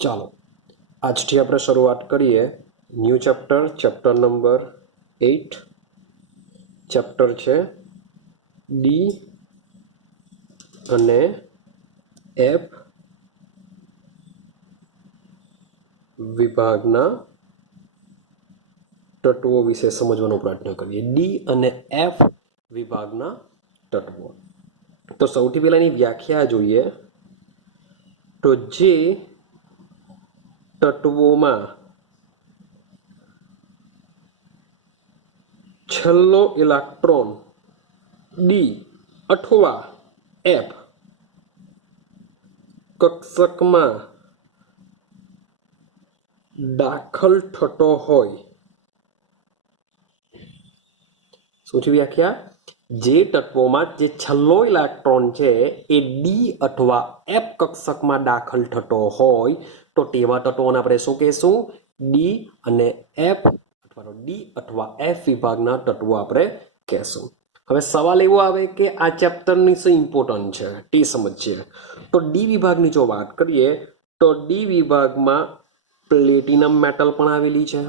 ચાલો આજથી આપણે શરૂઆત કરીએ ન્યૂ ચેપ્ટર નંબર 8 ચેપ્ટર છે ડી અને એફ વિભાગના તત્વો વિશે સમજવાનો પ્રયત્ન કરીએ। ડી અને એફ વિભાગના તત્વો। તો સૌથી પહેલાની વ્યાખ્યા જોઈએ તો જે તત્વોમાં છેલ્લો ઇલેક્ટ્રોન ડી અથવા એફ કક્ષકમાં દાખલ થતો હોય। શું છે વ્યાખ્યા? જે તત્વોમાં જે છેલ્લો ઇલેક્ટ્રોન છે એ ડી અથવા એફ કક્ષકમાં દાખલ થતો હોય તો તેવા તત્વોને આપણે શું કહેશું? ડી અને એફ અથવા ડી અથવા એફ વિભાગના તત્વો આપણે કહેશું। હવે સવાલ એવો આવે કે આ ચેપ્ટરની શું ઇમ્પોર્ટન્ટ છે તે સમજીએ। તો ડી વિભાગની જો વાત કરીએ તો ડી વિભાગમાં પ્લેટિનમ મેટલ પણ આવેલી છે,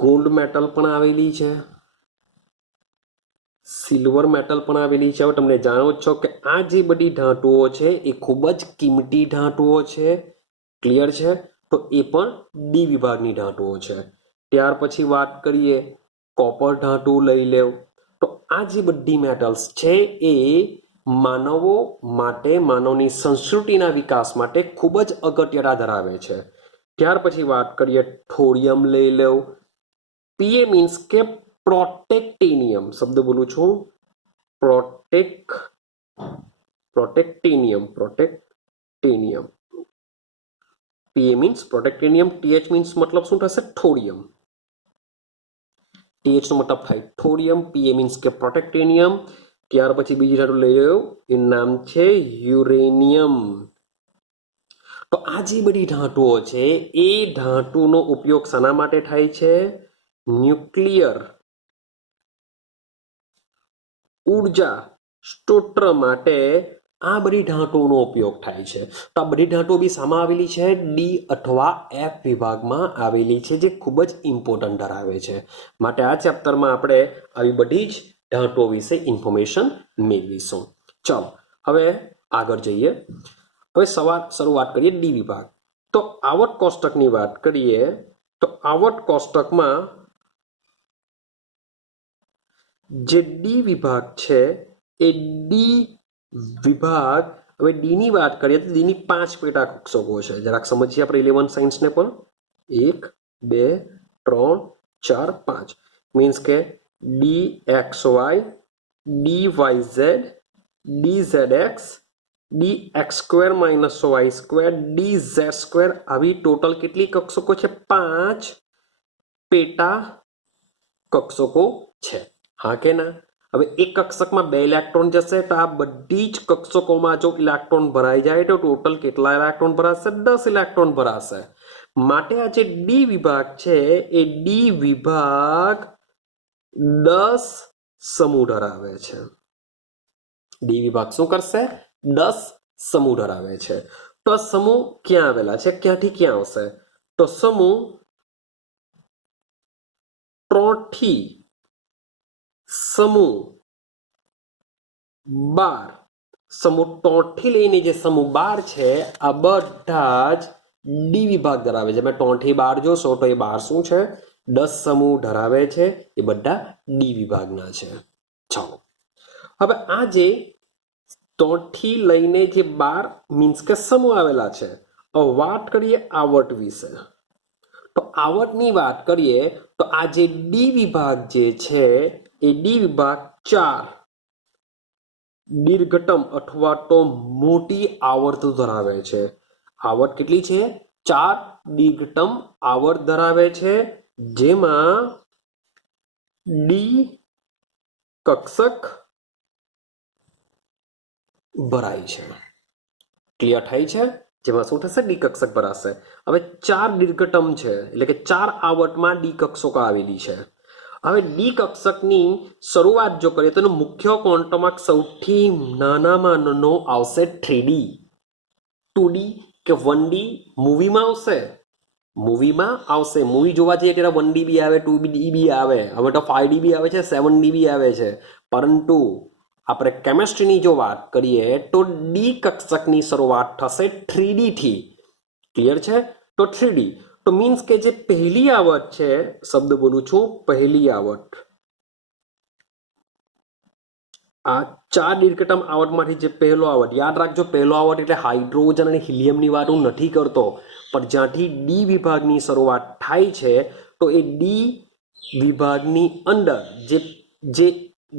ગોલ્ડ મેટલ પણ આવેલી છે, સિલ્વર મેટલ પણ આવેલી છે। હવે તમને જાણો છો કે આ જે બધી ધાતુઓ છે એ ખૂબ જ કિંમતી ધાતુઓ છે। ક્લિયર છે? તો એ પણ ડી વિભાગની ધાતુઓ છે। ત્યાર પછી વાત કરીએ કોપર ધાતુ લઈ લેવ તો આ જે બધી મેટલ્સ છે એ માનવો માટે માનવની સંસ્કૃતિના વિકાસ માટે ખૂબ જ અગત્યતા ધરાવે છે। ત્યાર પછી વાત કરીએ થોરિયમ લઈ લેવ। પીએ મીન્સ કે પ્રોટેક્ટિનિયમ શબ્દ બોલું છું, પ્રોટેક્ટિનિયમ પીએ મીન્સ પ્રોટેક્ટિનિયમ, ટીએચ મીન્સ મતલબ શું થશે? થોરિયમ। ટીએચ નો મતલબ થાય થોરિયમ, પીએ મીન્સ કે પ્રોટેક્ટિનિયમ। ત્યાર પછી બીજી ધાતુ લઈ લો, એનું નામ છે યુરેનિયમ। તો આ જે બધી ધાતુઓ છે એ ધાતુનો ઉપયોગ શાના માટે થાય છે? ન્યુક્લિયર ઉર્જા સ્ત્રોત માટે આ બધી ધાતુઓનો ઉપયોગ થાય છે। તો આ બધી ધાતુઓ બી શામાં આવેલી છે? ડી અથવા એફ વિભાગમાં આવેલી છે, જે ખૂબ જ ઇમ્પોર્ટન્ટ ધરાવે છે। માટે આ ચેપ્ટરમાં આપણે આવી બધી જ ધાતુઓ વિશે ઇન્ફોર્મેશન મેળવીશું। ચાલો હવે આગળ જઈએ। હવે શરૂઆત કરીએ ડી વિભાગ। તો આવર્ત કોષ્ટકની વાત કરીએ તો આવર્ત કોષ્ટકમાં જે ડી વિભાગ છે એ ડી વિભાગ, હવે ડી ની વાત કરીએ તો ડી ની 5 પેટા કક્ષકો છે। જરાક સમજીએ આપણે 11 સાયન્સને પણ। 1 2 3 4 5 મીન્સ કે D X Y, D Y Z, D Z X, D X square minus Y square, D Z square, આવી ટોટલ કેટલી કક્ષકો છે? 5 પેટા કક્ષકો છે। હા કે ના? હવે એક કક્ષકમાં 2 ઇલેક્ટ્રોન જશે તો આ બધી જ કક્ષકોમાં જો ઇલેક્ટ્રોન ભરાઈ જાય તો ટોટલ કેટલા ઇલેક્ટ્રોન ભરાશે? 10 ઇલેક્ટ્રોન ભરાશે। માટે આ જે ડી વિભાગ છે એ ડી વિભાગ 10 સમૂહ ધરાવે છે। ડી વિભાગ શું કરશે? 10 સમૂહ ધરાવે છે। તો આ સમૂહ ક્યાં આવેલા છે? ક્યાંથી ક્યાં આવશે? તો સમૂહ 3 થી સમૂહ 12, સમૂહ 3 થી લઈને જે સમૂહ 12 છે આ બધા જ ડી વિભાગ ધરાવે છે। તમે 3 થી 12 જોશો તો એ 12 શું છે? 10 સમૂહ ધરાવે છે। એ બધા ડી વિભાગના છે। ચાલો હવે આ જે 3 થી લઈને જે 12 મીન્સ કે સમૂહ આવેલા છે, હવે વાત કરીએ આવર્ત વિશે। તો આવર્તની વાત કરીએ તો આ જે ડી વિભાગ જે છે એ ડી વિભાગ 4 દીર્ઘતમ અથવા તો મોટી આવર્ત ધરાવે છે। આવર્ત કેટલી છે? 4 દીર્ઘતમ આવર્ત ધરાવે છે, જેમાં ડી કક્ષક ભરાય છે। ક્લિયર થાય છે? જેમાં શું થશે? ડી કક્ષક ભરાશે। હવે 4 દીર્ઘતમ છે એટલે કે 4 આવર્તમાં ડી કક્ષકો આવેલી છે। હવે ડી કક્ષકની શરૂઆત જો કરીએ તો એનો મુખ્ય ક્વોન્ટમ સૌથી નાનામાં નાનો આવશે 3D। 2D કે 1D મૂવીમાં આવશે? મૂવીમાં આવશે. મૂવી જોવા જઈએ ત્યારે 1D બી આવે, 2D બી આવે, હવે તો 5D બી આવે છે, 7D બી આવે છે. પરંતુ આપણે કેમેસ્ટ્રીની જો વાત કરીએ તો ડી કક્ષકની શરૂઆત થશે 3D થી. ક્લિયર છે? તો 3D તો મીન્સ કે જે પહેલી આવર્ત છે, શબ્દ બોલું છું, પહેલી આવર્ત, આ 4 દીર્ઘતમ આવર્તમાંથી જે પહેલો આવર્ત, યાદ રાખજો પહેલો આવર્ત એટલે હાઇડ્રોજન અને હિલિયમની વાત હું નથી કરતો, પણ જ્યાંથી ડી વિભાગની શરૂઆત થાય છે તો એ ડી વિભાગની અંદર જે જે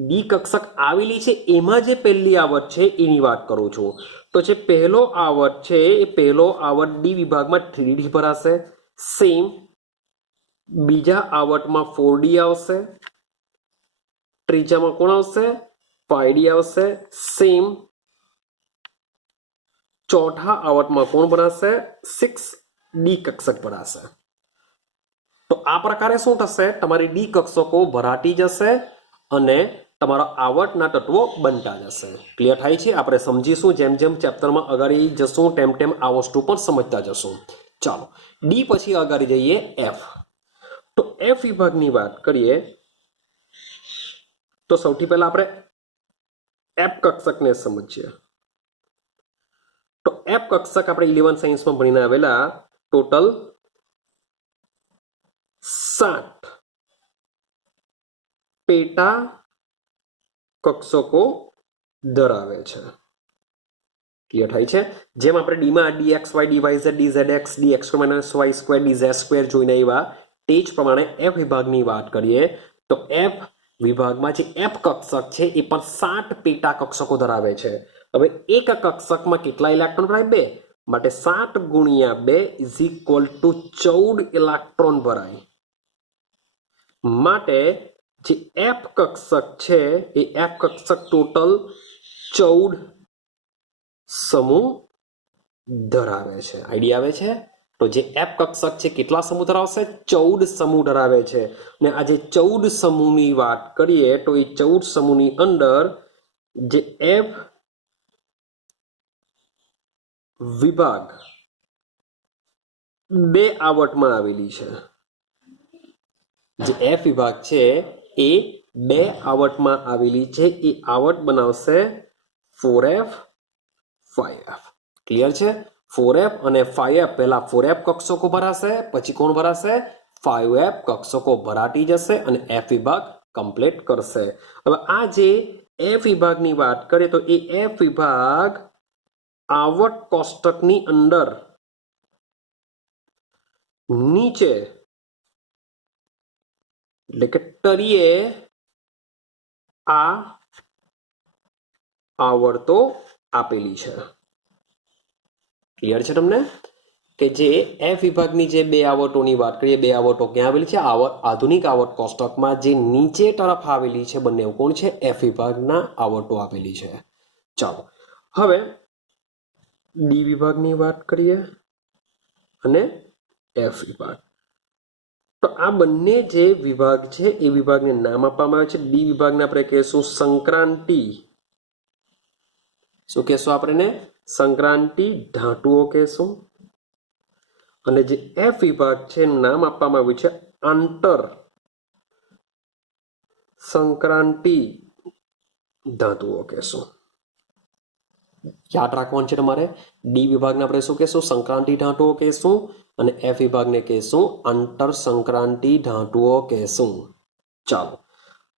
ડી કક્ષક આવેલી છે એમાં જે પહેલી આવર્ત છે એની વાત કરું છું. તો જે પહેલો આવર્ત છે એ પહેલો આવર્ત ડી વિભાગમાં 3D ભરાશે. સેમ બીજા આવર્તમાં 4D આવશે, ત્રીજામાં કોણ આવશે? 5D આવશે. સેમ ચોથા આવર્તમાં કોણ ભરાશે? 6D કક્ષક ભરાશે. તો આ પ્રકારે શું થશે? તમારી ડી કક્ષકો ભરાતી જશે અને તમારા આવર્તના તત્વો બનતા જશે. ક્લિયર થાય છે? આપણે સમજીશું જેમ જેમ ચેપ્ટરમાં આગળ જશું તેમ તેમ આ વસ્તુ પણ સમજતા જશું. ચાલો ડી પછી આગળ જઈએ એફ. તો એફ વિભાગની વાત કરીએ તો સૌથી પહેલા આપણે એફ કક્ષકને સમજીએ. તો એફ કક્ષક આપણે 11 સાયન્સમાં ભણીને આવેલા ટોટલ 7 પેટા કક્ષકો ધરાવે છે. ક્લિયર થાય છે? જેમ આપણે ડીમાં dxy dyz dzx dx - y square dz square જોઈને આવ્યા તે જ પ્રમાણે એફ વિભાગની વાત કરીએ તો એફ વિભાગમાં જે એફ કક્ષક છે એ પણ 7 પેટા કક્ષકો ધરાવે છે. હવે એક કક્ષકમાં કેટલા ઇલેક્ટ્રોન ભરાય? 2. માટે 7 ગુણ્યા 2 ઇઝ ઇક્વલ ટુ 14 ઇલેક્ટ્રોન ભરાય. માટે જે એફ કક્ષક છે એ એફ કક્ષક ટોટલ 14 સમૂહ ધરાવે છે. આઈડિયા આવે છે? તો જે એફ કક્ષક છે કેટલા સમૂહ ધરાવશે? 14 સમૂહ ધરાવે છે. અને આ જે 14 સમૂહની વાત કરીએ તો એ 14 સમૂહની અંદર જે એફ વિભાગ 2 આવર્તમાં આવેલી છે. જે એફ વિભાગ છે એ 2 આવર્તમાં આવેલી છે. એ આવર્ત બનાવશે 4f 5f. ક્લિયર છે? 4f અને 5f પહેલા 4f કક્ષકો ભરાશે, પછી કોણ ભરાશે? 5f કક્ષકો ભરાતી જશે અને એફ વિભાગ કમ્પ્લીટ કરશે. હવે આ જે એફ વિભાગની વાત કરીએ તો એ એફ વિભાગ આવર્ત કોષ્ટકની અંદર નીચે એટલે કે તળિયે આ આવર્તો આપેલી છે. ક્લિયર છે તમને? કે જે એફ વિભાગની જે 2 આવર્તોની વાત કરીએ, 2 આવર્તો ક્યાં આવેલી છે? આધુનિક આવર્ત કોષ્ટકમાં જે નીચે તરફ આવેલી છે બંને કોણ છે? એફ વિભાગના આવર્તો આપેલી છે. ચાલો હવે ડી વિભાગની વાત કરીએ અને એફ વિભાગ. તો આ બંને જે વિભાગ છે એ વિભાગને નામ આપવામાં આવે છે. ડી વિભાગને આપણે કહીશું સંક્રાંતિ. શું કહેશું આપણે? સંક્રાંતિ ધાતુઓ કહેશું. અને જે એફ વિભાગ છે એનું નામ આપવામાં આવ્યું છે આંતર સંક્રાંતિ ધાતુઓ કહેશું. યાદ રાખવાનું છે તમારે. ડી વિભાગને આપણે શું કહેશું? સંક્રાંતિ ધાતુઓ કહેશું અને એફ વિભાગને કહેશું આંતર સંક્રાંતિ ધાતુઓ કહેશું. ચાલો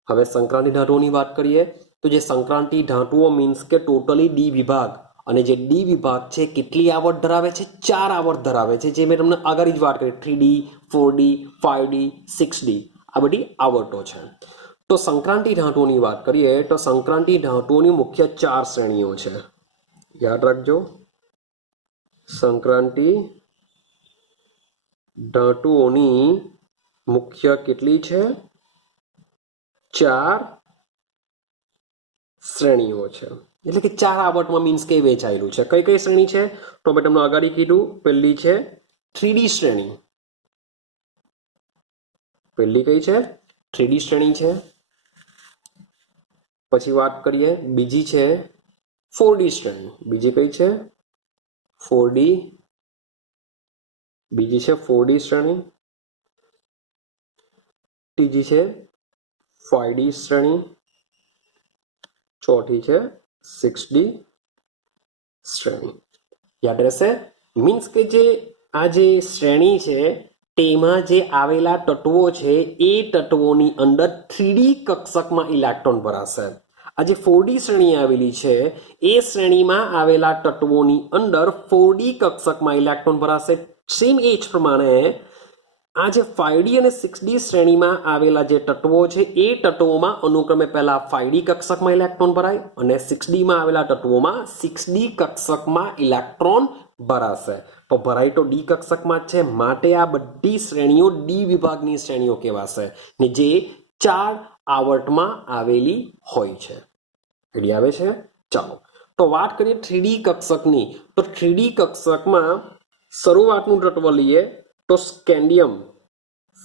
હવે સંક્રાંતિ ધાતુઓની વાત કરીએ તો જે સંક્રાંતિ ધાતુઓ મીન્સ કે ટોટલી ડી વિભાગ, અને જે ડી વિભાગ છે કેટલી આવર્ત ધરાવે છે? 4 આવર્ત ધરાવે છે. જે મેં તમને આગળ જ વાત કરી 3D 4D 5D 6D આ બધી આવર્તો છે. તો સંક્રાંતિ ધાતુઓની વાત કરીએ તો સંક્રાંતિ ધાતુઓની મુખ્ય 4 શ્રેણીઓ છે. યાદ રાખજો, સંક્રાંતિ ધાતુઓની મુખ્ય કેટલી છે? 4 શ્રેણીઓ છે. એટલે કે 4 આવર્તમાં મીન્સ કે વેચાયેલું છે. કઈ કઈ શ્રેણી છે? તો મેં તમને આગળ કીધું. પહેલી છે 3D શ્રેણી. પહેલી કઈ છે? 3D શ્રેણી છે. પછી વાત કરીએ બીજી છે 4D શ્રેણી. બીજી કઈ છે? 4D, બીજી છે 4D શ્રેણી, ત્રીજી છે 5D શ્રેણી, ચોથી છે 6D શ્રેણી. યાદ રહેશે? મીન્સ કે જે આ જે શ્રેણી છે તેમાં જે આવેલા તત્વો છે એ તત્વોની અંદર 3D કક્ષકમાં ઇલેક્ટ્રોન ભરાશે. આ જે 4D શ્રેણી આવેલી છે એ શ્રેણીમાં આવેલા તત્વોની અંદર 4D કક્ષકમાં ઇલેક્ટ્રોન ભરાશે. સેમ એ જ પ્રમાણે આ જે 5D અને 6D શ્રેણીમાં આવેલા જે તત્વો છે એ તત્વોમાં અનુક્રમે પહેલા 5D કક્ષકમાં ઇલેક્ટ્રોન ભરાય અને 6D માં આવેલા તત્વોમાં 6D કક્ષકમાં ઇલેક્ટ્રોન ભરાશે. તો ભરાય તો ડી કક્ષકમાં જ છે, માટે આ બધી શ્રેણીઓ ડી વિભાગની શ્રેણીઓ કહેવાશે ને જે 4 આવર્તમાં આવેલી હોય છે. આઈડિયા આવે છે? ચાલો તો વાત કરીએ 3D કક્ષકની. તો 3D કક્ષકમાં શરૂઆતનું તત્વ લઈએ તો સ્કેન્ડિયમ.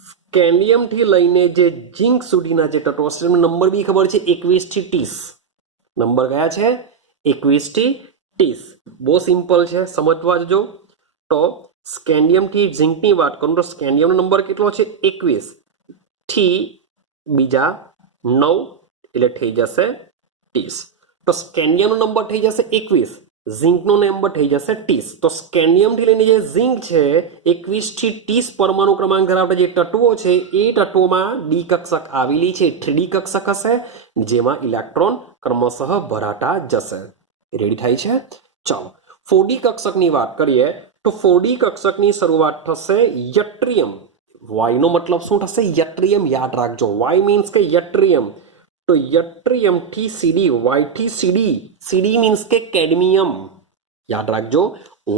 સ્કેન્ડિયમથી લઈને જે ઝિંક સુધીના જે તત્વો છે નંબર બી ખબર છે 21 થી 30. નંબર કયા છે? 21 થી 30. બહુ સિમ્પલ છે, સમજવા જજો. તો સ્કેન્ડિયમથી ઝિંકની વાત કરું તો સ્કેન્ડિયમનો નંબર કેટલો છે? 21 થી બીજા 9 એટલે થઈ જશે 30. તો સ્કેન્ડિયમનો નંબર થઈ જશે 21, ઝિંકનો નંબર થઈ જશે 30. તો સ્કેન્ડિયમથી લઈને જે ઝિંક છે 21 થી 30 પરમાણુ ક્રમાંક ધરાવતા જે તત્વો છે એ તત્વોમાં ડી કક્ષક આવેલી છે, 3D કક્ષક હશે જેમાં ઇલેક્ટ્રોન ક્રમશઃ ભરાતા જશે. રેડી થાય છે? ચાલો 4D કક્ષકની વાત કરીએ તો 4D કક્ષકની શરૂઆત થશે યટ્રિયમ. વાયનો મતલબ શું થશે? યટ્રિયમ. યાદ રાખજો, વાય મીન્સ કે યટ્રિયમ. તો યટ્રિયમ થી સીડી, વાય થી સીડી, સીડી મીન્સ કે કેડમિયમ. યાદ રાખજો,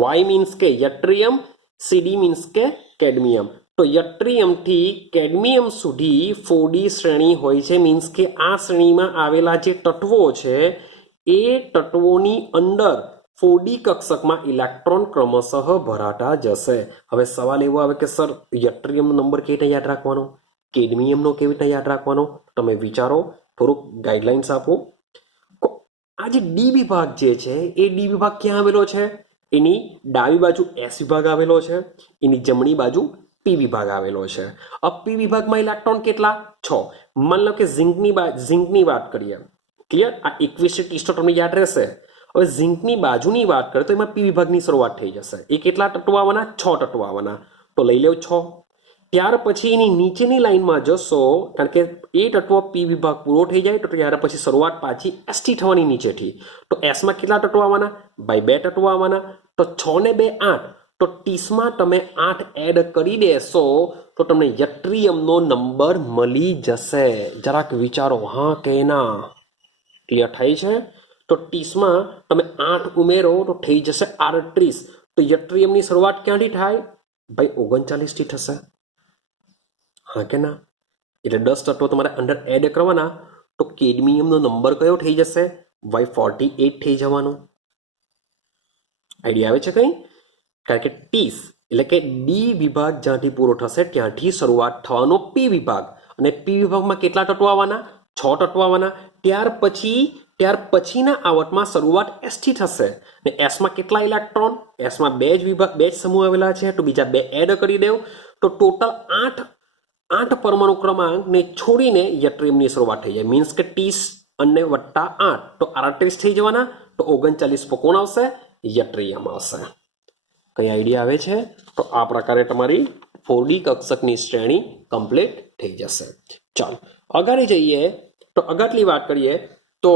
વાય મીન્સ કે યટ્રિયમ, સીડી મીન્સ કે કેડમિયમ. તો યટ્રિયમ થી કેડમિયમ સુધી 4D શ્રેણી હોય છે. મીન્સ કે આ શ્રેણીમાં આવેલા જે તત્વો છે એ તત્વોની અંદર 4D કક્ષકમાં ઇલેક્ટ્રોન ક્રમશઃ ભરાતા જશે. હવે સવાલ એવો આવે કે સર યટ્રિયમનો નંબર કેવી રીતે યાદ રાખવાનો, કેડમિયમનો કેવી રીતે યાદ રાખવાનો? તમે વિચારો, થોડુંક ગાઈડલાઇન્સ આપો. આ જે ડી વિભાગ જે છે એ ડી વિભાગ ક્યાં આવેલો છે? એની ડાબી બાજુ એસ વિભાગ આવેલો છે, એની જમણી બાજુ પી વિભાગ આવેલો છે. अब પી વિભાગમાં ઇલેક્ટ્રોન કેટલા? 6. માની લો કે ઝિંકની વાત કરીએ. ક્લિયર? આ 21 થી 30 તો તમને યાદ રહેશે. હવે ઝિંકની બાજુની વાત કરીએ તો એમાં પી વિભાગની શરૂઆત થઈ જશે. એ કેટલા તત્વો આવવાના? 6 તત્વો આવવાના. તો લઈ લેવ 6. ત્યાર પછી એની નીચેની લાઈનમાં જશો, કારણ કે એ તત્વ પી વિભાગ પૂરો થઈ જાય તો ત્યાર પછી શરૂઆત પાછી એસ થી થવાની નીચેથી. તો એસમાં કેટલા તત્વો આવવાના? ભાઈ 2 તત્વો આવવાના. તો 6 ને 2 8. તો 30માં તમે 8 એડ કરી દેશો તો તમને યટ્રિયમનો નંબર મળી જશે. જરાક વિચારો, હા કે ના? ક્લિયર થાય છે? તો 30માં તમે 8 ઉમેરો તો થઈ જશે 38. તો યટ્રિયમની શરૂઆત ક્યાંથી થાય? ભાઈ 39 થી થશે. હા કે ના? એટલે 10 તત્વો તમારે અંદર એડ કરવાના. તો કેડમિયમનો નંબર કયો થઈ જશે? ભાઈ 48 થઈ જવાનો. આઈડિયા આવે છે કંઈ? કારણ કે 30 એટલે કે ડી વિભાગ જ્યાંથી પૂરો થશે ત્યાંથી શરૂઆત થવાનો પી વિભાગ. અને પી વિભાગમાં કેટલા તત્વો આવવાના? 6 તત્વો આવવાના. ત્યાર પછીના આવર્તમાં શરૂઆત એસ થી થશે. ને એસમાં કેટલા ઇલેક્ટ્રોન? એસમાં 2 જ સમૂહ આવેલા છે, તો બીજા 2 એડ કરી દેવ તો ટોટલ 8 પરમાણુ ક્રમાંકને છોડીને યટ્રિયમની શરૂઆત થઈ જાય. મીન્સ કે 30 અને વત્તા 8 તો 38 થઈ જવાના. તો 39 પર કોણ આવશે? યટ્રિયમ આવશે. કઈ આઈડિયા આવે છે? તો આ પ્રકારે તમારી 4D કક્ષકની શ્રેણી કમ્પ્લીટ થઈ જશે. ચાલો આગળ જઈએ તો આગળની વાત કરીએ તો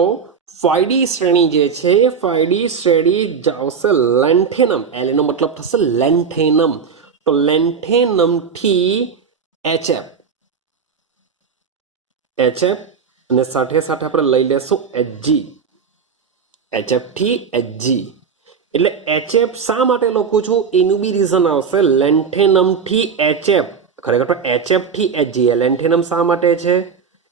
5D શ્રેણી જે છે એ 5D શ્રેણી આવશે લેન્થેનમ. એલ નો મતલબ થશે લેન્થેનમ. તો લેન્થેનમ થી HF અને સાથે સાથે આપણે લઈ લેશું HG. HF થી HG એટલે HF શા માટે લખું છું એનું બી રીઝન આવશે. લેન્થેનમ થી HF, ખરેખર તો HF થી HG. લેન્થેનમ શા માટે છે?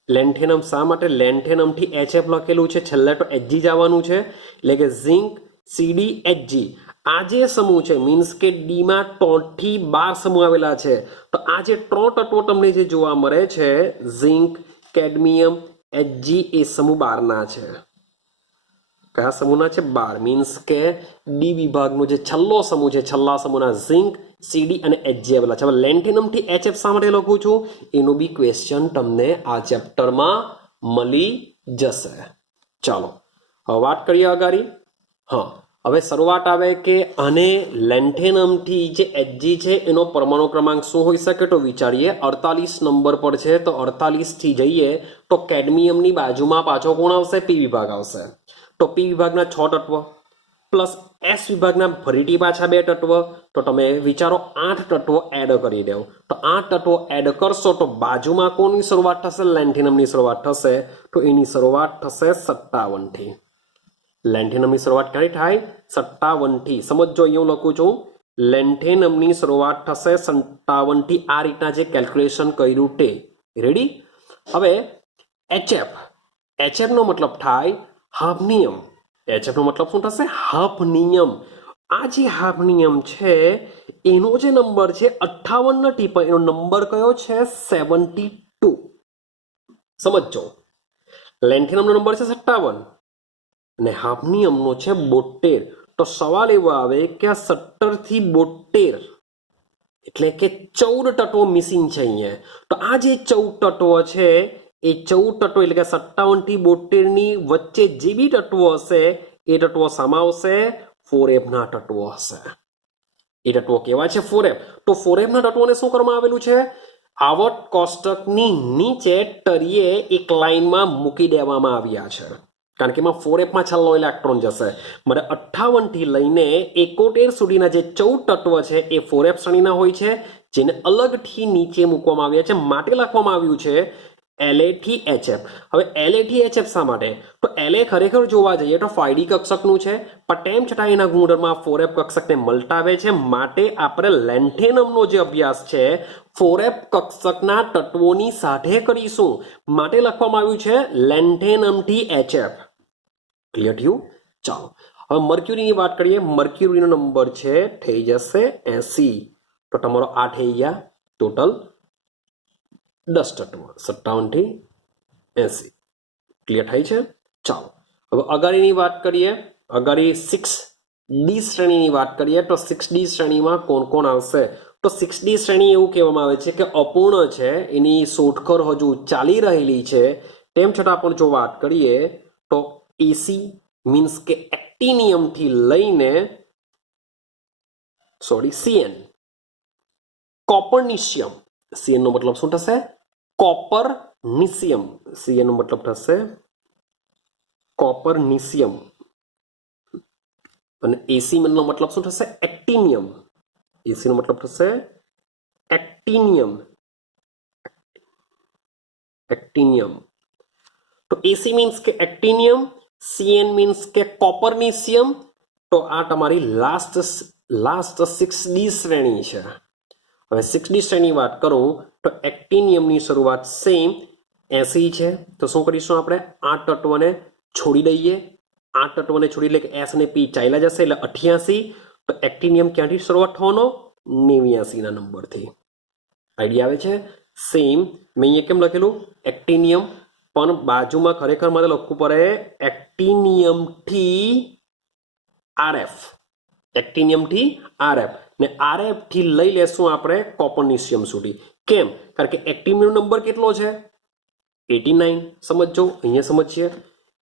લેન્થેનમ શા માટે? લેન્થેનમ થી HF લખેલું છે, છેલ્લે તો HG જ આવવાનું છે. એટલે કે ઝિંક CD HG. આ જે સમૂહ છે મીન્સ કે ડીમાં 3 થી 12 સમૂહ આવેલા છે. તો આ જે 3 તત્વો તમને જે જોવા મળે છે ઝિંક, કેડમિયમ, HG એ સમૂહ 12 ના છે. કયા સમૂહના છે? 12. મીન્સ કે ડી વિભાગનો જે છેલ્લો સમૂહ છે, છેલ્લા સમૂહના ઝિંક, સીડી અને એચ જે આવેલા છે. હવે લેન્થેનમથી HF શા માટે લખું છું એનું બી ક્વેશ્ચન તમને આ ચેપ્ટરમાં મળી જશે. ચાલો હવે વાત કરીએ અગાડી. હા, હવે શરૂઆત આવે કે આને લેન્થેનમથી જે એચજી છે એનો પરમાણુ ક્રમાંક શું હોઈ શકે? તો વિચારીએ. 48 નંબર પર છે, તો 48 થી જઈએ તો કેડમિયમની બાજુમાં પાછો કોણ આવશે? પી વિભાગ આવશે. તો પી વિભાગના 6 તત્વ પ્લસ એસ વિભાગના ફરીથી પાછા 2 તત્વ, તો તમે વિચારો 8 તત્વો એડ કરી દો. તો 8 તત્વો એડ કરશો તો બાજુમાં કોની શરૂઆત થશે? લેન્થેનમની શરૂઆત થશે. તો એની શરૂઆત થશે 57 થી. લેન્થેનમની શરૂઆત ક્યાંથી થાય? 57 થી. સમજો, અહીંયા હું લખું છું લેન્થેનમની શરૂઆત થશે 57 થી. આ રીતના જે કેલ્ક્યુલેશન કર્યું તે રેડી. હવે HF નો મતલબ થાય હાફનિયમ. HF નો મતલબ શું થશે? હાફનિયમ. આ જે હાફનિયમ છે એનો જે નંબર છે 58 નથી, પણ એનો નંબર કયો છે? 72. સમજો, લેન્થેનમનો નંબર છે 57 અને હાફનિયમનો છે 72. તો સવાલ એવો આવે કે આ 17 થી 72 એટલે કે 14 તત્વો મિસિંગ છે અહીંયા. તો આ જે 14 તત્વો છે એ 14 તત્વો એટલે કે 57 થી 72 ની વચ્ચે જે બી તત્વો હશે એ તત્વો સામા આવશે? 4F ના તત્વો હશે. એ તત્વો કેવા છે? 4F. તો 4F ના તત્વોને શું કરવામાં આવેલું છે? આવર્ત કોષ્ટકની નીચે તળિયે એક લાઈનમાં મૂકી દેવામાં આવ્યા છે. કારણ કે એમાં 4F માં છેલ્લો ઇલેક્ટ્રોન જશે. મારે 58 થી લઈને 71 સુધીના જે 14 તત્વ છે એ 4F શ્રેણીના હોય છે, જેને અલગથી નીચે મૂકવામાં આવ્યા છે. માટે લખવામાં આવ્યું છે La થી HF. હવે La થી HF શા માટે? તો La ખરેખર જોવા જઈએ તો 5D કક્ષકનું છે, પણ તેમ છતાં એના ગુણધર્મમાં 4F કક્ષકને મલ્ટાવે છે. માટે આપણે લેન્થેનમનો જે અભ્યાસ છે 4F કક્ષકના તત્વોની સાથે કરીશું. માટે લખવામાં આવ્યું છે લેન્થેનમ થી HF. ક્લિયર થયું? ચાલો હવે મર્ક્યુરીની વાત કરીએ. મર્ક્યુરીનો નંબર છે થઈ જશે 80. તો તમારો આ થઈ ગયા ટોટલ 10 તત્વો. 57 થી 80. ક્લિયર થાય છે? ચાલો હવે અગાડીની વાત કરીએ. અગાડી 6D શ્રેણીની વાત કરીએ તો 6D શ્રેણીમાં કોણ કોણ આવશે? તો 6D શ્રેણી એવું કહેવામાં આવે છે કે અપૂર્ણ છે, એની શોધખોળ હજુ ચાલી રહેલી છે. તેમ છતાં પણ જો વાત કરીએ તો એસી મીન્સ કે એક્ટિનિયમ થી લઈને CN, કોપરનિશિયમ. CN નો મતલબ શું થશે? કોપરનિશિયમ. CN નો મતલબ થશે કોપરનિશિયમ. અને એસી નો મતલબ શું થશે? એક્ટિનિયમ. એસી નો મતલબ થશે એક્ટિનિયમ. એક્ટિનિયમ. તો એસી મીન્સ કે એક્ટિનિયમ, CN મીન્સ કે કોપરનિશિયમ. તો આ તમારી લાસ્ટ 6D શ્રેણી છે. હવે 6D શ્રેણી વાત કરું તો એક્ટિનિયમની શરૂઆત સેમ 80 છે. તો શું કરીશું આપણે? 8 તત્વોને છોડી દઈએ. 8 તત્વોને છોડી એટલે કે S અને P ચાલ્યા જશે એટલે 88. તો એક્ટિનિયમ ક્યાંથી શરૂઆત થવાનો? 89 ના નંબરથી. આઈડિયા આવે છે? સેમ મેં અહીંયા કેમ લખેલું એક્ટિનિયમ, પણ બાજુમાં ખરેખર મારે લખવું પડે એક્ટિનિયમ થી RF. એક્ટિનિયમ થી RF ને RF થી લઈ લેશું આપણે કોપરનિશિયમ સુધી. કેમ? કારણ કે એક્ટિનિયમ નંબર કેટલો છે? 89. સમજો, અહીંયા સમજીએ.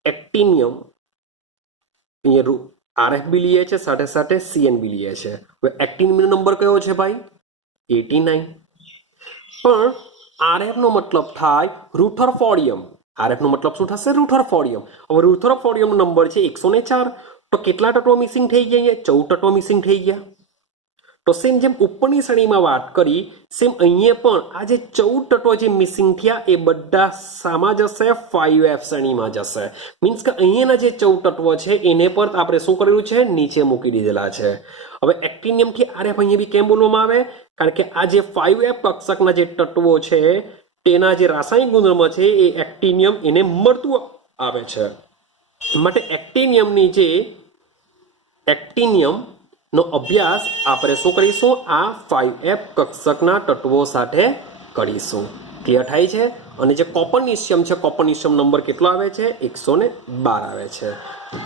એક્ટિનિયમ અહીંયા RF બી લઈએ છે, સાથે સાથે CN બી લઈએ છે. હવે એક્ટિનિયમ નંબર કયો છે ભાઈ? 89. પણ RF નો મતલબ થાય રુથરફોર્ડિયમ. RF નો મતલબ શું થશે? રુથરફોર્ડિયમ. હવે રુથરફોર્ડિયમ નો નંબર છે 104. તો કેટલા તત્વો મિસિંગ થઈ ગયા? 14 તત્વો મિસિંગ થઈ ગયા. તો સેમ જેમ ઉપરની શ્રેણીમાં વાત કરી સેમ અહીંયા પણ આ જે 14 તત્વો જે મિસિંગ થયા એ બધા સામા જશે? 5F શ્રેણીમાં જશે. મીન્સ કે અહીંયાના જે 14 તત્વો છે એને પર આપણે શું કરેલું છે? નીચે મૂકી દીધેલા છે. હવે એક્ટિનિયમ થી RF અહીંયા બી કેમ બોલવામાં આવે? કારણ કે આ જે 5F કક્ષકના જે તત્વો છે તેના જે રાસાયણિક ગુણધર્મ છે એ એક્ટિનિયમ એને મળતું આવે છે. માટે એક્ટિનિયમનો અભ્યાસ આપણે શું કરીશું? આ 5F કક્ષકના તત્વો સાથે કરીશું. ક્લિયર થાય છે? અને જે કોપરનિશિયમ છે, કોપરનિશિયમ નંબર કેટલો આવે છે? 112 આવે છે.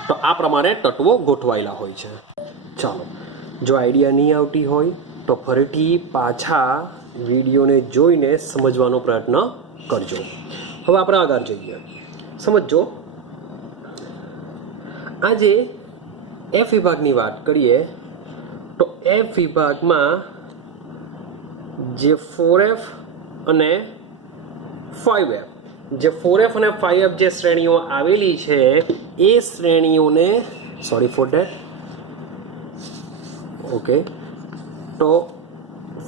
તો આ પ્રમાણે તત્વો ગોઠવાયેલા હોય છે. ચાલો, જો આઈડિયા નહીં આવતી હોય તો ફરીથી પાછા વિડીયોને જોઈને સમજવાનો પ્રયત્ન કરજો. હવે આપણે આગળ જઈએ. સમજો, આજે એફ વિભાગની વાત કરીએ તો એફ વિભાગમાં જે 4F અને 5F, જે 4F અને 5F જે શ્રેણીઓ આવેલી છે એ શ્રેણીઓને, સોરી ફોર ધેટ, ઓકે, તો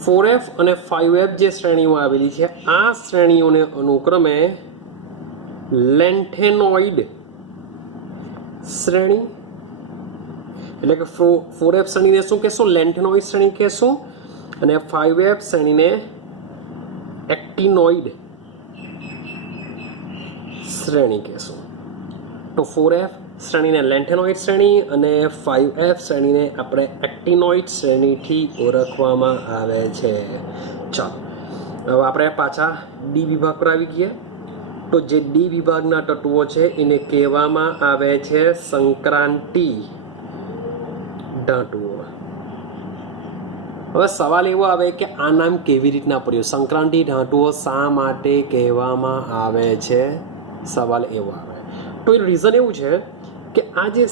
4F અને 5F જે શ્રેણીઓ આવેલી છે આ શ્રેણીઓને અનુક્રમે લેન્થેનોઇડ શ્રેણી, એટલે કે 4F શ્રેણીને શું કહેશું? લેન્થેનોઇડ શ્રેણી કહેશું. અને 5F શ્રેણીને એક્ટિનોઇડ શ્રેણી કહેશું. તો 4F શ્રેણીને લેન્થેનોઇડ શ્રેણી અને 5F શ્રેણીને આપણે એક્ટિનોઇડ શ્રેણીથી ઓળખવામાં આવે છે. ચાલો, હવે આપણે પાછા ડી વિભાગ પર આવી ગયા. તો જે ડી વિભાગના તત્વો છે એને કહેવામાં આવે છે સંક્રાંતિ ધાતુઓ. હવે સવાલ એવો આવે કે આ નામ કેવી રીતના પડ્યું? સંક્રાંતિ ધાતુઓ શા માટે કહેવામાં આવે છે? સવાલ એવો આવે. તો એ રીઝન એવું છે કે આ જે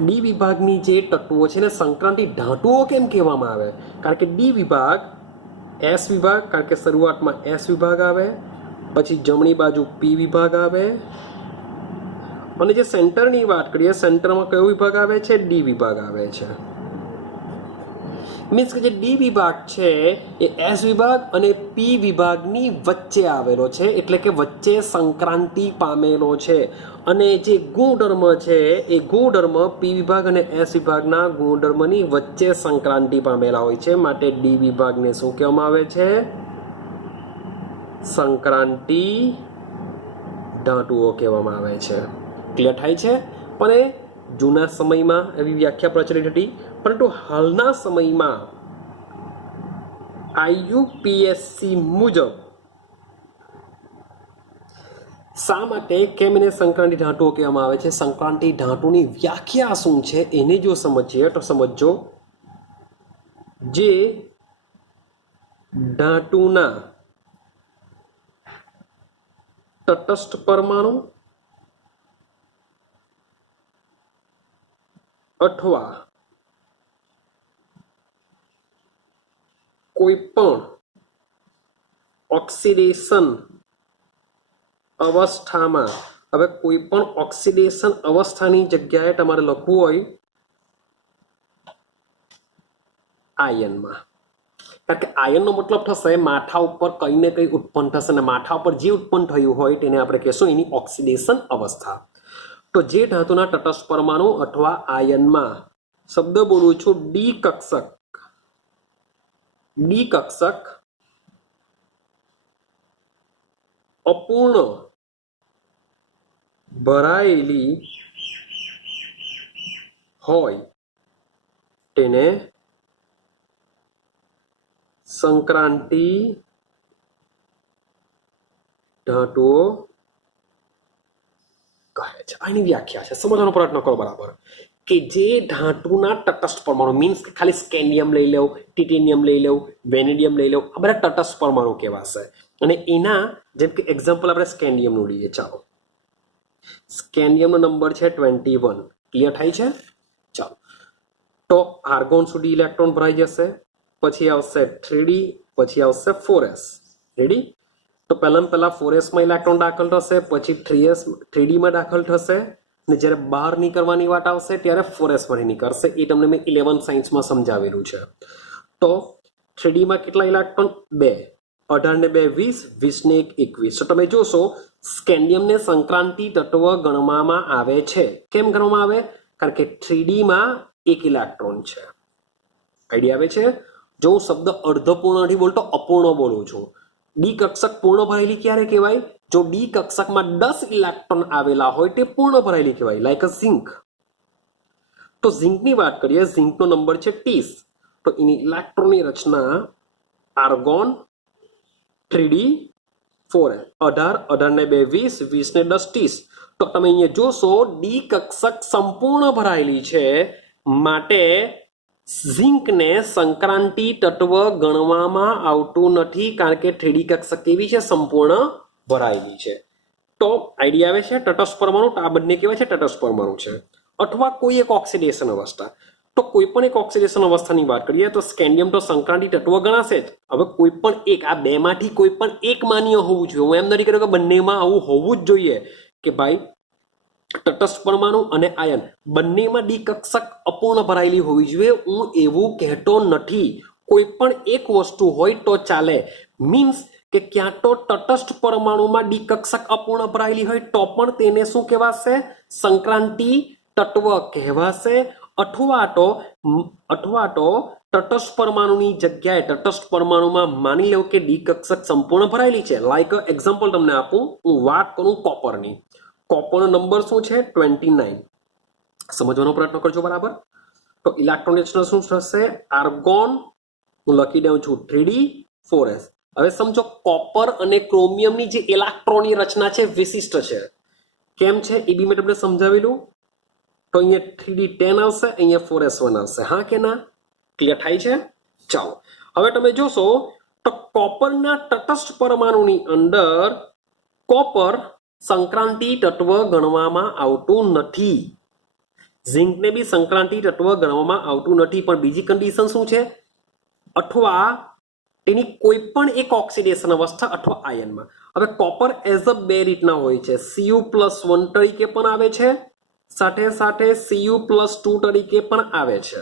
ડી વિભાગની જે તત્વો છે ને સંક્રાંતિ ધાતુઓ કેમ કહેવામાં આવે? કારણ કે ડી વિભાગ, એસ વિભાગ, કારણ કે શરૂઆતમાં એસ વિભાગ આવે, પછી જમણી બાજુ પી વિભાગ આવે, અને જે સેન્ટરની વાત કરીએ સેન્ટરમાં કયો વિભાગ આવે છે? ડી વિભાગ આવે છે. મીન્સ કે જે ડી વિભાગ છે એ એસ વિભાગ અને પી વિભાગની વચ્ચે આવેલો છે, એટલે કે વચ્ચે સંક્રાંતિ પામેલો છે. અને જે ગુણધર્મ છે એ ગુણધર્મ પી વિભાગ અને એસ વિભાગના ગુણધર્મની વચ્ચે સંક્રાંતિ પામેલા હોય છે. માટે ડી વિભાગને શું કહેવામાં આવે છે? સંક્રાંતિ ધાતુઓ કહેવામાં આવે છે. ક્લિયર થાય છે? પણ એ જૂના સમયમાં એવી વ્યાખ્યા પ્રચલિત હતી, પરંતુ હાલના સમયમાં IUPAC મુજબ શા માટે કેમ એને સંક્રાંતિ ધાતુઓ કહેવામાં આવે છે? સંક્રાંતિ ધાતુની વ્યાખ્યા શું છે એને જો સમજીએ તો સમજો, જે ધાતુના તટસ્થ પરમાણુ અથવા કોઈ પણ ઓક્સિડેશન અવસ્થામાં, હવે કોઈ પણ ઓક્સિડેશન અવસ્થાની જગ્યાએ તમારે લખવું હોય આયનમાં, કારણ કે આયનનો મતલબ થશે માથા ઉપર કંઈ ને કંઈ ઉત્પન્ન થશે, અને માથા ઉપર જે ઉત્પન્ન થયું હોય તેને આપણે કહેશું એની ઓક્સિડેશન અવસ્થા. તો જે ધાતુના તટસ્થ પરમાણુ અથવા આયનમાં, શબ્દ બોલું છું, ડી કક્ષક અપૂર્ણ ભરાયેલી હોય તેને સંક્રાંતિ ધાતુઓ કહે છે. આની વ્યાખ્યા છે, સમજવાનો પ્રયત્ન કરો બરાબર. કે જે ધાતુના તટસ્થ પરમાણુ, મીન્સ કે ખાલી સ્કેન્ડિયમ લઈ લેવું, ટિટેનિયમ લઈ લેવું, વેનેડિયમ લઈ લેવું, આ બધા તટસ્થ પરમાણુ કહેવાશે. અને એના જેમ કે એક્ઝામ્પલ આપણે સ્કેન્ડિયમનું લઈએ. ચાલો, સ્કેન્ડિયમનો નંબર છે 21. ક્લિયર થાય છે? ચાલો, તો આર્ગોન સુધી ઇલેક્ટ્રોન ભરાઈ જશે, પછી આવશે 3D, પછી આવશે 4s. રેડી? તો પહેલામાં પહેલા 4s માં ઇલેક્ટ્રોન દાખલ થશે, પછી 3D માં દાખલ થશે, અને જ્યારે બહાર નીકળવાની વાત આવશે ત્યારે 4s માંથી નીકળશે. એ તમને મેં 11 સાયન્સમાં સમજાવેલું છે. તો 3D માં કેટલા ઇલેક્ટ્રોન? 2. 18 ને 2 20, 20 ને 1 21. તો તમે જોશો સ્કેન્ડિયમને સંક્રાંતિ તત્વ ગણવામાં આવે છે. કેમ ગણવામાં આવે? કારણ કે 3D માં 1 ઇલેક્ટ્રોન છે. આઈડિયા આવે છે? જો હું શબ્દ અર્ધપૂર્ણ નથી બોલતો, અપૂર્ણ બોલું છું. ડી કક્ષક પૂર્ણ ભરાયેલી ક્યારે કહેવાય? જો ડી કક્ષકમાં 10 ઇલેક્ટ્રોન આવેલા હોય તે પૂર્ણ ભરાયેલી કહેવાય, લાઈક અ ઝિંક. તો ઝિંકની વાત કરીએ, ઝિંકનો નંબર છે 30. તો એની ઇલેક્ટ્રોનની રચના આર્ગોન 3D 4 18 18 ને 2 20 20 ને 10 30. તો તમે અહીંયા જોશો ડી કક્ષક સંપૂર્ણ ભરાયેલી છે, માટે ઝિંકને સંક્રાંતિ તત્વ ગણવામાં આવતું નથી, કારણ કે 3D કક્ષક કેવી છે? સંપૂર્ણ ભરાયેલી છે. તો આઈડિયા આવે છે. તટસ્થ પરમાણુ, આ બંને કેવા છે? તટસ્થ પરમાણુ છે. અથવા કોઈ એક ઓક્સિડેશન અવસ્થા. તો કોઈ પણ એક ઓક્સિડેશન અવસ્થાની વાત કરીએ તો સ્કેન્ડિયમ તો સંક્રાંતિ તત્વ ગણાશે જ. હવે કોઈ પણ એક, આ બેમાંથી કોઈ પણ એક માન્ય હોવું જોઈએ. હું એમ નથી કહેતો કે બંનેમાં આવું હોવું જ જોઈએ કે ભાઈ તટસ્થ પરમાણુ અને આયન બંનેમાં ડી કક્ષક અપૂર્ણ ભરાયેલી હોવી જોઈએ. હું એવું કહેતો નથી. કોઈ પણ એક વસ્તુ હોય તો ચાલે. મીન્સ કે ક્યાં તો તટસ્થ પરમાણુમાં ડી કક્ષક અપૂર્ણ ભરાયેલી હોય તો પણ તેને શું કહેવાશે? સંક્રાંતિ તત્વ કહેવાશે. અથવા તો તટસ્થ પરમાણુની જગ્યાએ તટસ્થ પરમાણુમાં માની લો કે ડી કક્ષક સંપૂર્ણ ભરાયેલી છે. લાઈક એક્ઝામ્પલ તમને આપું, હું વાત કરું કોપરની. કોપરનો નંબર શું છે? 29. સમજવાનો પ્રયત્ન કરજો બરાબર. તો ઇલેક્ટ્રોન શું થશે? આર્ગોન, હું લખી દઉં છું 3D4s. હવે સમજો કોપર અને ક્રોમિયમની જે ઇલેક્ટ્રોનની રચના છે વિશિષ્ટ છે. કેમ છે એ બી મેં તમને સમજાવી દઉં. તો અહીંયા 3D10 આવશે, અહીંયા 4s1 આવશે. હા કે ના? ક્લિયર થાય છે? ચાલો હવે તમે જોશો તો કોપરના તટસ્થ પરમાણુની અંદર કોપર સંક્રાંતિ તત્વ ગણવામાં આવતું નથી. ઝિંકને બી સંક્રાંતિ તત્વ ગણવામાં આવતું નથી. પણ બીજી કન્ડિશન શું છે? અથવા તેની કોઈ પણ એક ઓક્સિડેશન અવસ્થા અથવા આયનમાં. હવે કોપર એઝ અ બે રીતના હોય છે. Cu+1 તરીકે પણ આવે છે, સાથે સાથે Cu+2 તરીકે પણ આવે છે.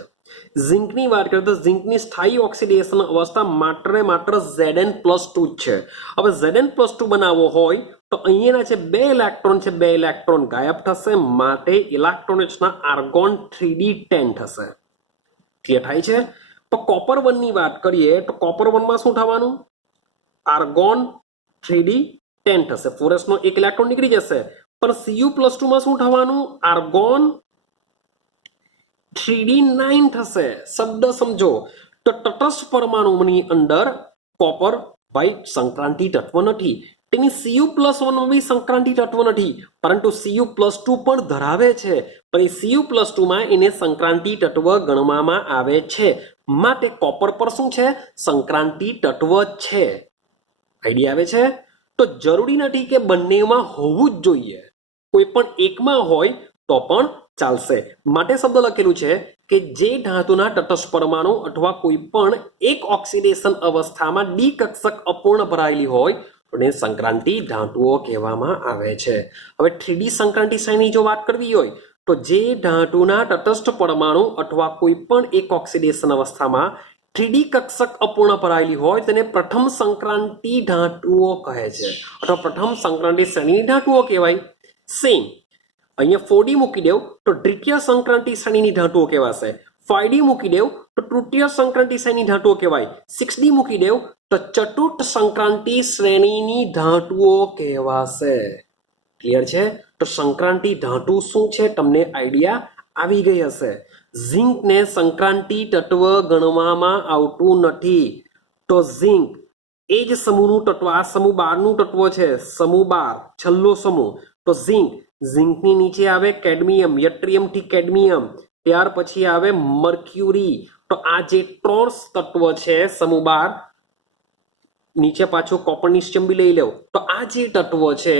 ઝિંકની વાત કરીએ તો ઝિંકની સ્થાયી ઓક્સિડેશન અવસ્થા માત્ર ને માત્ર Zn+2 જ છે. હવે Zn+2 બનાવવો હોય તો અહીંયાના જે બે ઇલેક્ટ્રોન છે, બે ઇલેક્ટ્રોન ગાયબ થશે, માટે ઇલેક્ટ્રોન રચના આર્ગોન 3D10 થશે. ક્લિયર થાય છે? તો કોપર 1 ની વાત કરીએ તો કોપર 1 માં શું થવાનું? આર્ગોન 3D10 થશે. 4s નો એક ઇલેક્ટ્રોન નીકળી જશે. પણ Cu+2 માં શું થવાનું? આર્ગોન 3D9 થશે. શબ્દ સમજો. તો તટસ્થ પરમાણુની અંદર કોપર ભાઈ સંક્રાંતિ તત્વ નથી. તેની Cu+1 માં બી સંક્રાંતિ તત્વ નથી, પરંતુ Cu+2 પણ ધરાવે છે. પણ એ Cu+2 માં એને સંક્રાંતિ તત્વ ગણવામાં આવે છે. માટે કોપર પર શું છે? સંક્રાંતિ તત્વ છે. આઈડિયા આવે છે? તો જરૂરી નથી કે બંનેમાં હોવું જ જોઈએ. કોઈ પણ એકમાં હોય તો પણ ચાલશે. માટે શબ્દ લખેલું છે કે જે ધાતુના તટસ્થ પરમાણુ અથવા કોઈ પણ એક ઓક્સિડેશન અવસ્થામાં ડી કક્ષક અપૂર્ણ ભરાયેલી હોય તેને સંક્રાંતિ ધાતુઓ કહેવામાં આવે છે. હવે 3D સંક્રાંતિ શ્રેણી જો વાત કરવી હોય તો જે ધાતુના તટસ્થ પરમાણુ અથવા કોઈ પણ એક ઓક્સિડેશન અવસ્થામાં 3D કક્ષક અપૂર્ણ ભરાયેલી હોય તેને પ્રથમ સંક્રાંતિ ધાતુઓ કહે છે, અથવા પ્રથમ સંક્રાંતિ શ્રેણીની ધાતુઓ કહેવાય. સેમ અહીંયા 4D મૂકી દેવ તો દ્વિતીય સંક્રાંતિ શ્રેણીની ધાતુઓ કહેવાશે. 5D મૂકી દેવ તો તૃતીય સંક્રાંતિ શ્રેણીની ધાતુઓ કહેવાય. 6D મૂકી દેવ તો ચતુર્થ સંક્રાંતિ શ્રેણીની ધાતુઓ કહેવાશે. ક્લિયર છે? તો સંક્રાંતિ ધાતુ શું છે તમને આઈડિયા આવી ગઈ હશે. ઝિંકને સંક્રાંતિ તત્વ ગણવામાં આવતું નથી. તો ઝિંક એ જ સમૂહનું તત્વ, આ સમૂહ 12 નું તત્વ છે. સમૂહ 12 છેલ્લો સમૂહ. તો ઝિંકની નીચે આવે કેડમિયમ, યટ્રિયમ થી કેડમિયમ, ત્યાર પછી આવે મર્ક્યુરી. તો આ જે 3 તત્વ છે સમૂહ 12, નીચે પાછું કોપરની ચંબી લઈ લેવ તો આ જે તત્વો છે